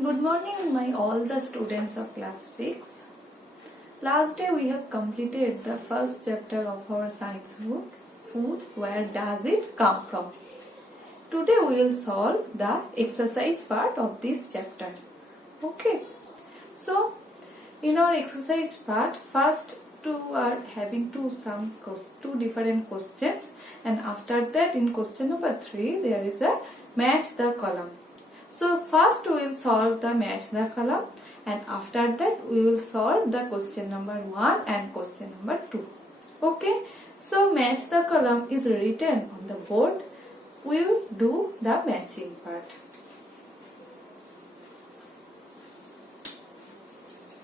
Good morning, my all the students of class 6. Last day we have completed the first chapter of our science book, Food, Where Does It Come From? Today we will solve the exercise part of this chapter. Okay. So, in our exercise part, first two are having two different questions, and after that in question number 3 there is a match the column. So first we will solve the match the column, and after that we will solve the question number 1 and question number 2. Okay. So match the column is written on the board. We will do the matching part.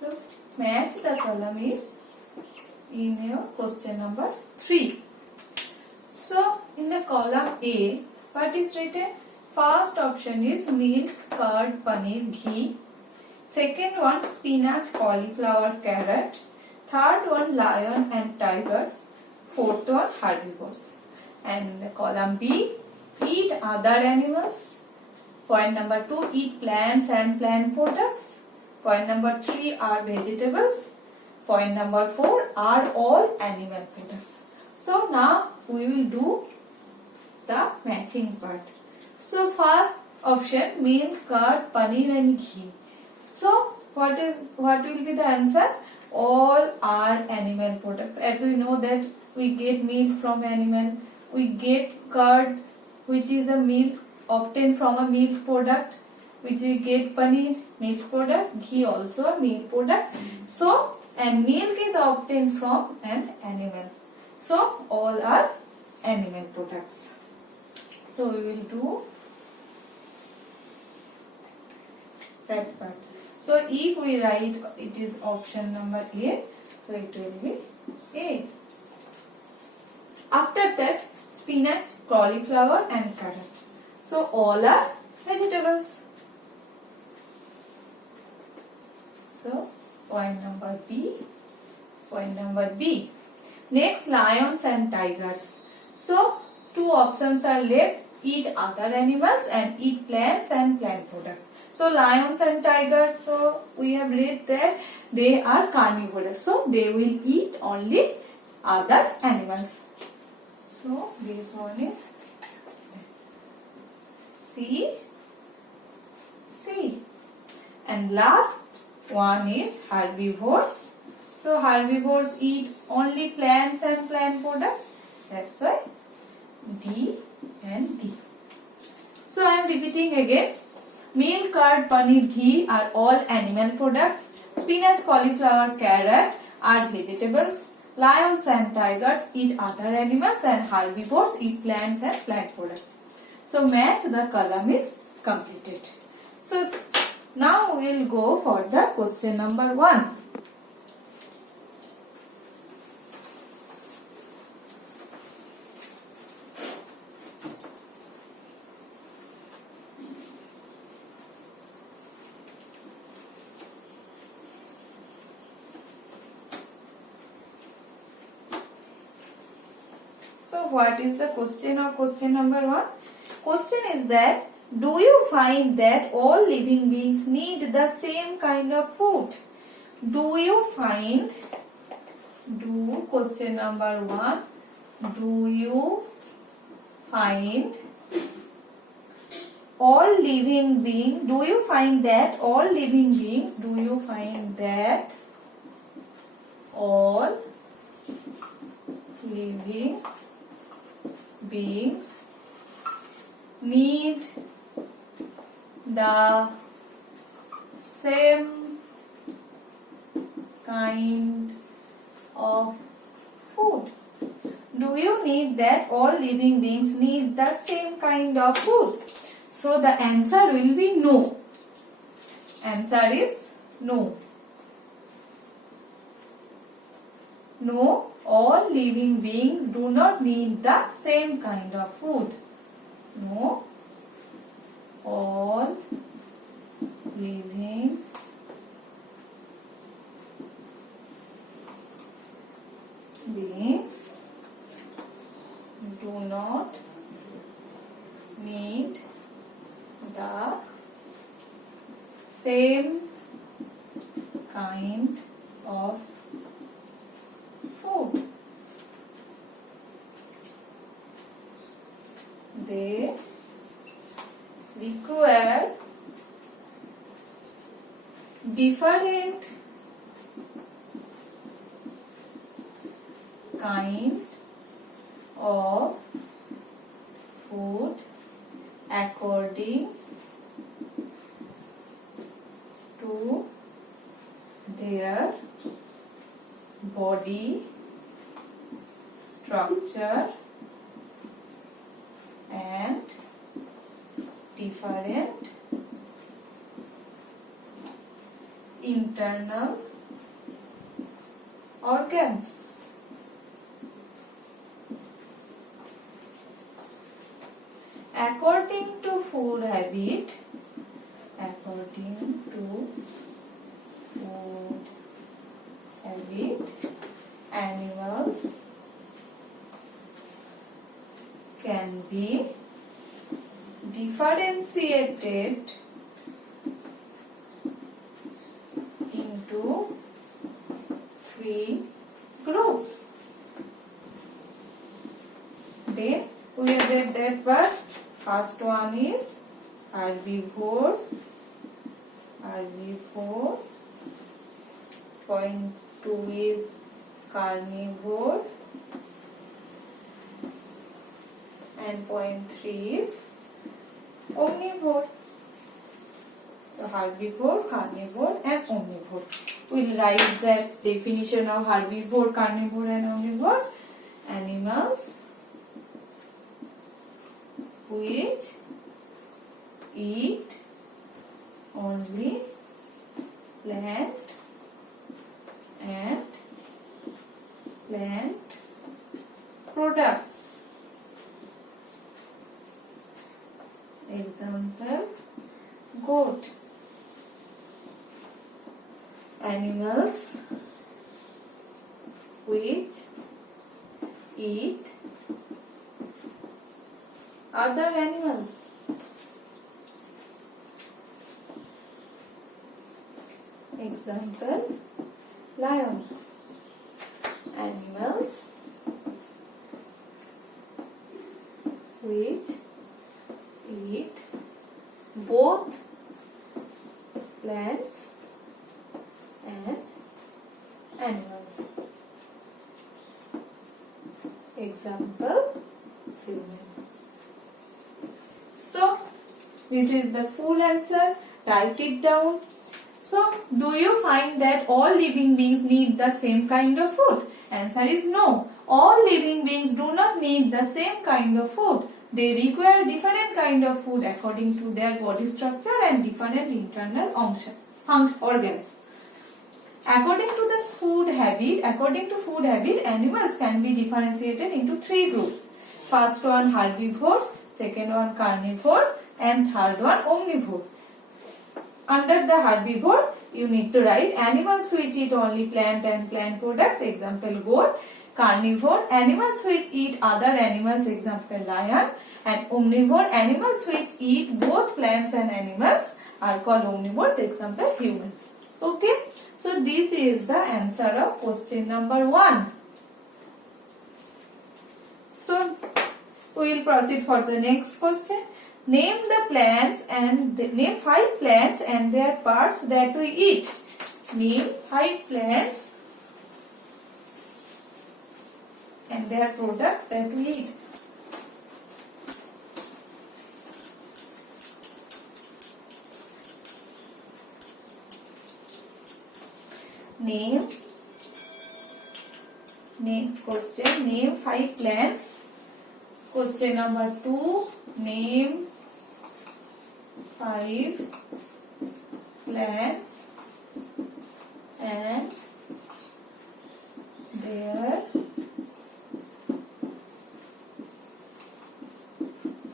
So match the column is in your question number 3. So in the column A, what is written? First option is milk, curd, paneer, ghee. Second one spinach, cauliflower, carrot. Third one lion and tigers. Fourth one herbivores. And the column B, eat other animals. Point number 2, eat plants and plant products. Point number 3 are vegetables. Point number 4 are all animal products. So now we will do the matching part. So first option, milk, curd, paneer and ghee. So what will be the answer? All are animal products. As we know that we get milk from animal, we get curd which is a milk obtained from a milk product, which we get paneer, milk product, ghee also a milk product. So and milk is obtained from an animal. So all are animal products. So we will do that part. So if we write it is option number A, so it will be A. After that, spinach, cauliflower and carrot. So all are vegetables. So point number B. Point number B. Next, lions and tigers. So two options are left: eat other animals and eat plants and plant products. So lions and tigers, so we have read that they are carnivores. So they will eat only other animals. So this one is C. And last one is herbivores. So herbivores eat only plants and plant products. That's why D and D. So I am repeating again. Milk, curd, paneer, ghee are all animal products. Spinach, cauliflower, carrot are vegetables. Lions and tigers eat other animals, and herbivores eat plants and plant products. So match the column is completed. So now we will go for the question number 1. So what is the question of question number 1? Question is that, do you find that all living beings need the same kind of food? Question number 1. Do you find all living beings, do you find that all living beings need the same kind of food? Do you need that all living beings need the same kind of food? So the answer will be no. Answer is no. No, all living beings do not need the same kind of food. No, all living beings do not need the same kind of food. They require different kind of food according to their body structure and different internal organs. According to food habit, animals can be differentiated into three groups. Then we have read that word. First one is herbivore. Point 2 is carnivore. And point 3 is omnivore. So herbivore, carnivore and omnivore. We will write that definition of herbivore, carnivore and omnivore. Animals which eat only plant and plant products. Example, goat. Animals which eat other animals. Example, lion. Animals which eat both plants and animals. Example, human. So, this is the full answer. Write it down. So, do you find that all living beings need the same kind of food? Answer is no. All living beings do not need the same kind of food. They require different kind of food according to their body structure and different internal organs. According to food habit, animals can be differentiated into three groups. First one herbivore, second one carnivore, and third one omnivore. Under the herbivore, you need to write animals which eat only plant and plant products. Example, goat. Carnivore, animals which eat other animals. Example, lion. And omnivore, animals which eat both plants and animals are called omnivores. Example, humans. Okay. So, this is the answer of question number 1. So, we will proceed for the next question. Name name 5 plants and their parts that we eat. Name 5 plants and their products that we eat. Next question, name 5 plants. Question number 2, name 5 plants and their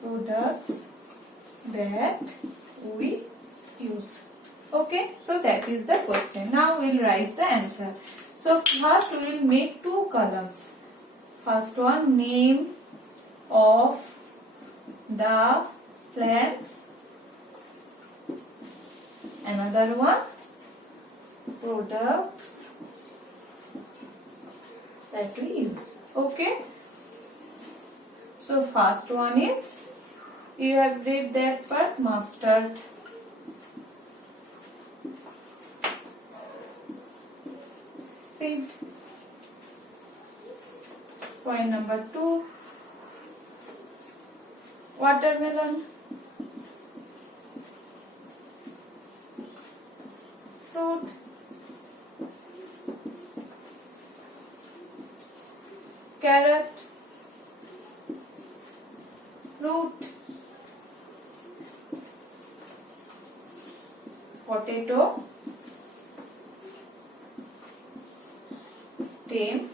products that we use. Okay, so that is the question. Now we will write the answer. So first we will make 2 columns. First one, name of the plants another one products that we use. Okay. So first one is, you have read that part, mustard. Seed. Point number 2, watermelon. Fruit. Carrot. Root. Potato. Stem.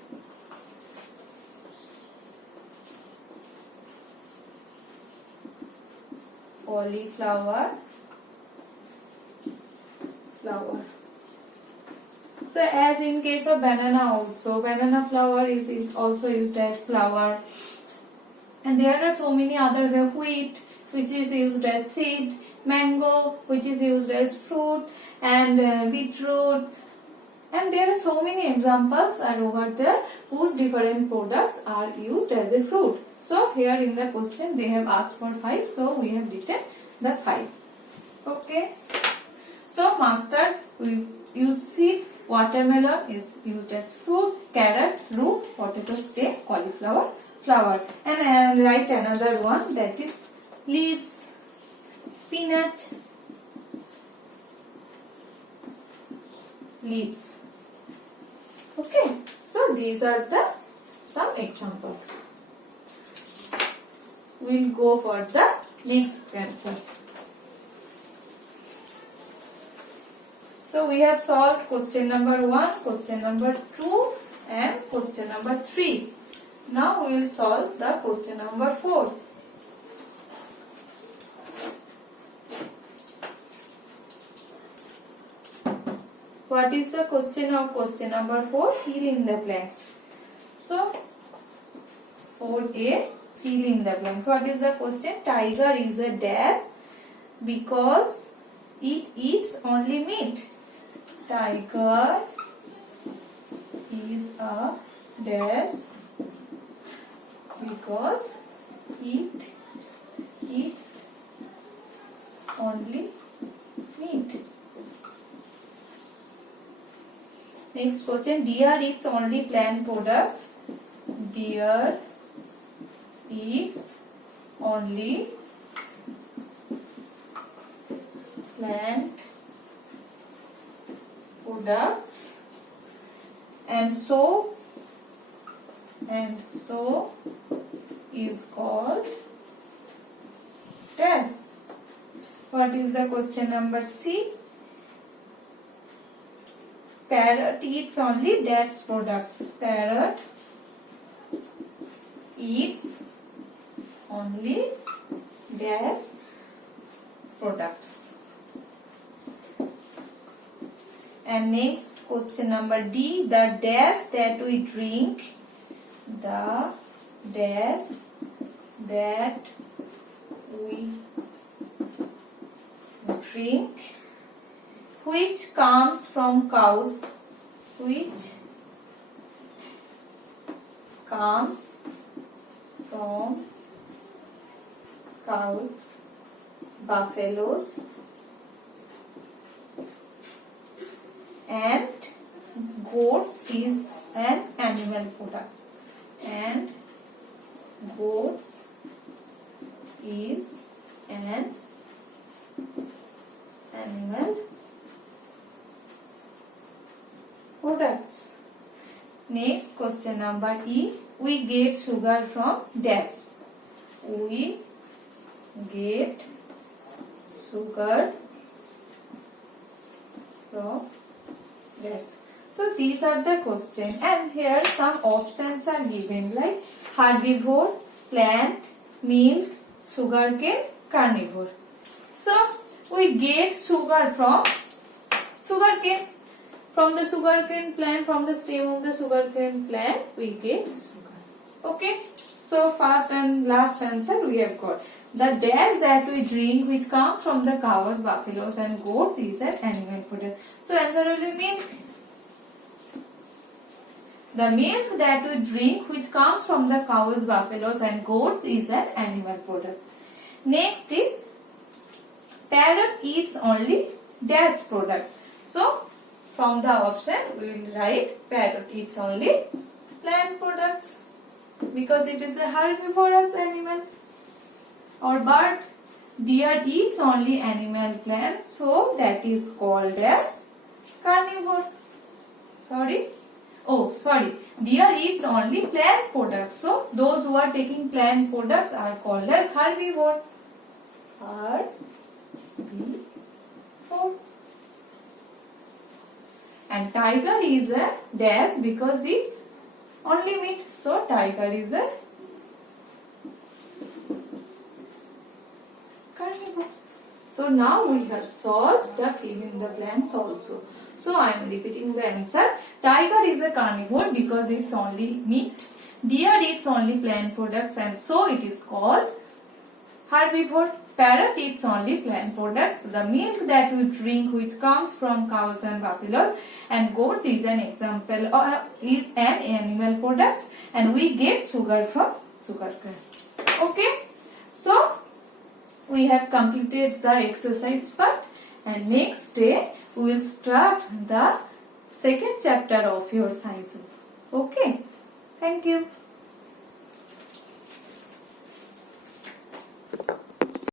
Cauliflower. Flower. So as in case of banana also, banana flower is also used as flower. And there are so many others, wheat which is used as seed, mango which is used as fruit, and beetroot. And there are so many examples are over there whose different products are used as a fruit. So here in the question they have asked for 5, so we have written the 5. Okay. So mustard we use seed, watermelon is used as fruit, carrot, root, potato stem, cauliflower, flower. And write another one, that is leaves, spinach, leaves. Okay, so these are the some examples. We'll go for the next answer. So we have solved question number 1, question number 2 and question number 3. Now we will solve the question number 4. What is the question of question number 4? Fill in the blanks. So 4A, fill in the blanks. What is the question? Tiger is a dash because it eats only meat. Tiger is a dash because it eats only meat. Next question, deer eats only plant products. Deer eats only plant products, and so is called dash. What is the question number C? Parrot eats only dash products. Parrot eats only dash products. And next question number D, the dash that we drink, the dash that we drink, which comes from cows, which comes from cows, buffaloes, and goats is an animal products, and goats is an animal products. Next question number E, we get sugar from dash. We get sugar from dash. So these are the questions, and here some options are given like herbivore, plant, milk, sugarcane, carnivore. So we get sugar from sugarcane. From the sugarcane plant, from the stem of the sugarcane plant, we get sugar. Okay. So first and last answer we have got. The dash that we drink which comes from the cows, buffaloes and goats is an animal product. So answer will be milk. The milk that we drink which comes from the cows, buffaloes and goats is an animal product. Next is parrot eats only dash product. So from the option we will write parrot eats only plant products because it is a herbivorous animal. Or bird, deer eats only animal plants, so that is called as carnivore. Sorry. Deer eats only plant products, so those who are taking plant products are called as herbivore. Herbivore. And tiger is a dash because it's only meat, so tiger is a carnivore. So now we have solved the fill in the blanks also. So I am repeating the answer. Tiger is a carnivore because it's only meat. Deer eats only plant products and so it is called herbivore. Parrot eats only plant products. The milk that we drink which comes from cows and buffaloes and goats is an example is an animal products and we get sugar from sugarcane. Okay. So we have completed the exercise part and next day we will start the second chapter of your science book. Okay. Thank you.